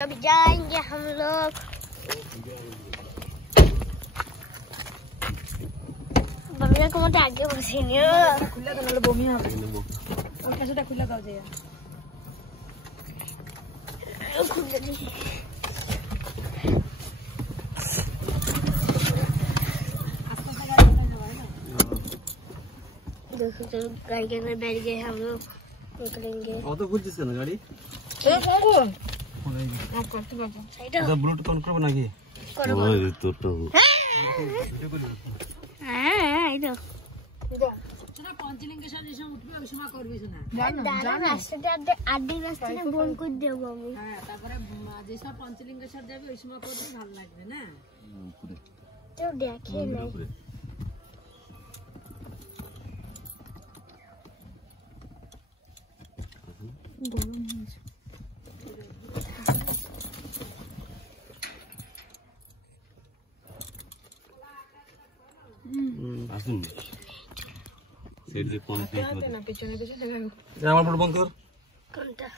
अब जाएंगे हम लोग। बम्मी को मत आगे बसेंगे। खुला तो नल बम्मी आ और कैसे खुला गाव जाए खुला दी देखो तो गाड़ी के अंदर बैठ गए हम लोग निकलेंगे। और तो कुछ जिसका ना गाड़ी इधर ब्लूटूथ ऑन करो ना कि करो ओए तो इधर सुना पंचलिंगेश्वर जैसे उठबे ওই সময় করবি শোনা দাদা রাস্তাতে আড্ডি রাস্তাতে ফোন করে দেব আমি। হ্যাঁ তারপরে যেসব পঞ্চলিঙ্গেশ্বর যাবে ওই সময় করবি ভালো লাগবে না কেউ দেখে নাই। গরম হয়েছে আসুন সেট যে কোন না পেছনে পেছনে দেখা আমার বড় বন্ধ কর কোনটা